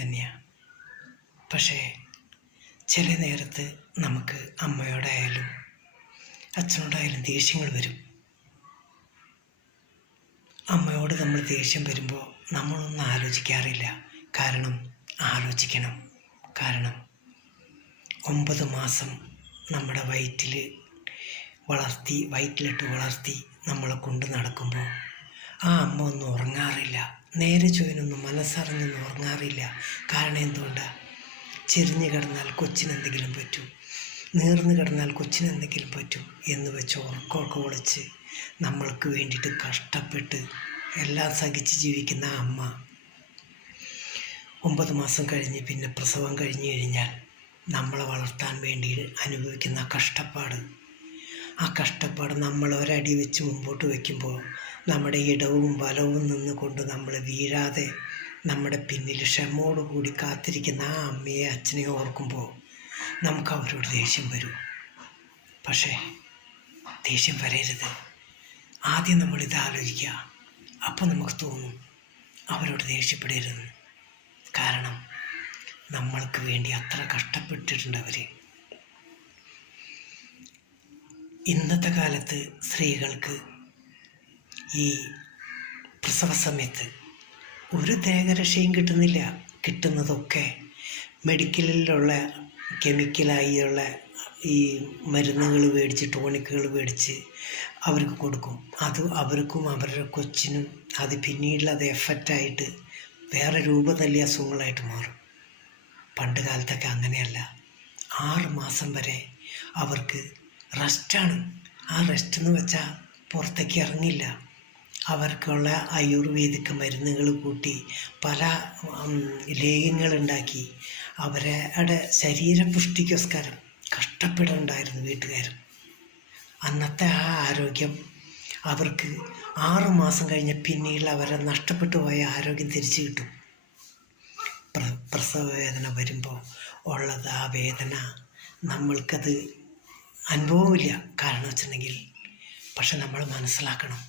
തന്നെയാണ്. പക്ഷേ ചില നേരത്ത് നമുക്ക് അമ്മയോടായാലും അച്ഛനോടായാലും ദേഷ്യങ്ങൾ വരും. അമ്മയോട് നമ്മൾ ദേഷ്യം വരുമ്പോൾ നമ്മളൊന്നും ആലോചിക്കാറില്ല. ആലോചിക്കണം. കാരണം 9 മാസം നമ്മുടെ വയറ്റിലിട്ട് വളർത്തി നമ്മളെ കൊണ്ട് നടക്കുമ്പോൾ ആ അമ്മ ഒന്നും ഉറങ്ങാറില്ല. നേരെ ചൊവ്വനൊന്നും മനസ്സറിഞ്ഞൊന്നും ഉറങ്ങാറില്ല. കാരണം എന്തുകൊണ്ടാണ്? ചെരിഞ്ഞ് കിടന്നാൽ കൊച്ചിനെന്തെങ്കിലും പറ്റും, നീർന്ന് കിടന്നാൽ കൊച്ചിനെന്തെങ്കിലും പറ്റും എന്ന് വെച്ച് ഉറക്കമൊക്കെ ഒളിച്ച് നമ്മൾക്ക് വേണ്ടിയിട്ട് കഷ്ടപ്പെട്ട് എല്ലാം സഹിച്ച് ജീവിക്കുന്ന ആ അമ്മ 9 മാസം കഴിഞ്ഞ് പിന്നെ പ്രസവം കഴിഞ്ഞ് കഴിഞ്ഞാൽ നമ്മളെ വളർത്താൻ വേണ്ടി അനുഭവിക്കുന്ന ആ കഷ്ടപ്പാട് നമ്മൾ ഒരടി വെച്ച് മുമ്പോട്ട് വയ്ക്കുമ്പോൾ നമ്മുടെ ഇടവും വലവും നിന്നുകൊണ്ട് നമ്മൾ വീഴാതെ നമ്മുടെ പിന്നിൽ ക്ഷമയോടുകൂടി കാത്തിരിക്കുന്ന ആ അമ്മയെ അച്ഛനെ ഓർക്കുമ്പോൾ നമുക്ക് അവരോട് ദേഷ്യം വരും. പക്ഷേ ദേഷ്യം വരരുത്. ആദ്യം നമ്മളിത് ആലോചിക്കുക. അപ്പം നമുക്ക് തോന്നും അവരോട് ദേഷ്യപ്പെടരുതെന്ന്. കാരണം നമ്മൾക്ക് വേണ്ടി അത്ര കഷ്ടപ്പെട്ടിട്ടുണ്ട് അവർ. ഇന്നത്തെ കാലത്ത് സ്ത്രീകൾക്ക് ഈ പ്രസവ സമയത്ത് ഒരു ദേഹരക്ഷയും കിട്ടുന്നില്ല. കിട്ടുന്നതൊക്കെ മെഡിക്കലിലുള്ള കെമിക്കലായുള്ള ഈ മരുന്നുകൾ മേടിച്ച് ടോണിക്കുകൾ മേടിച്ച് അവർക്ക് കൊടുക്കും. അത് അവർക്കും അവരുടെ കൊച്ചിനും അത് പിന്നീട് അത് എഫക്റ്റായിട്ട് വേറെ രൂപതല്ലിയ അസുഖങ്ങളായിട്ട് മാറും. പണ്ട് കാലത്തൊക്കെ അങ്ങനെയല്ല. 6 മാസം വരെ അവർക്ക് റെസ്റ്റാണ്. ആ റെസ്റ്റ് എന്ന് വെച്ചാൽ പുറത്തേക്ക് ഇറങ്ങില്ല. അവർക്കുള്ള ആയുർവേദിക് മരുന്നുകൾ കൂട്ടി പല ലേഹ്യങ്ങളുണ്ടാക്കി അവരുടെ ശരീരപുഷ്ടിക്കൊസ്കാരം കഷ്ടപ്പെടുന്നുണ്ടായിരുന്നു വീട്ടുകാർ. അന്നത്തെ ആ ആരോഗ്യം അവർക്ക് 6 മാസം കഴിഞ്ഞ് പിന്നീട് അവരെ നഷ്ടപ്പെട്ടു പോയ ആരോഗ്യം തിരിച്ചു കിട്ടും. പ്രസവ വേദന വരുമ്പോൾ ഉള്ളത് ആ വേദന നമ്മൾക്കത് അനുഭവമില്ല. കാരണം വെച്ചിട്ടുണ്ടെങ്കിൽ പക്ഷെ നമ്മൾ മനസ്സിലാക്കണം,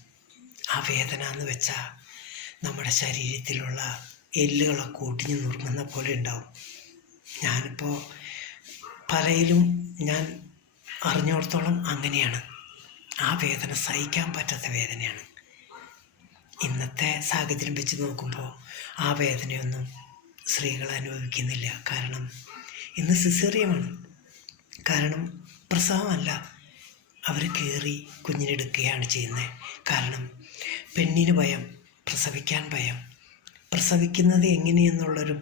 ആ വേദന എന്ന് വെച്ചാൽ നമ്മുടെ ശരീരത്തിലുള്ള എല്ലുകളൊക്കെ ഒടിഞ്ഞ് നുറുങ്ങുന്ന പോലെ ഉണ്ടാവും. ഞാനിപ്പോൾ പലയിലും ഞാൻ അറിഞ്ഞിടത്തോളം അങ്ങനെയാണ്. ആ വേദന സഹിക്കാൻ പറ്റാത്ത വേദനയാണ്. ഇന്നത്തെ സാഹചര്യം വെച്ച് നോക്കുമ്പോൾ ആ വേദനയൊന്നും സ്ത്രീകൾ അനുഭവിക്കുന്നില്ല. കാരണം ഇന്ന് സിസേറിയനാണ്. കാരണം പ്രസവമല്ല, അവർ കയറി കുഞ്ഞിനെടുക്കുകയാണ് ചെയ്യുന്നത്. കാരണം പെണ്ണിന് ഭയം, പ്രസവിക്കാൻ ഭയം, പ്രസവിക്കുന്നത് എങ്ങനെയെന്നുള്ളൊരു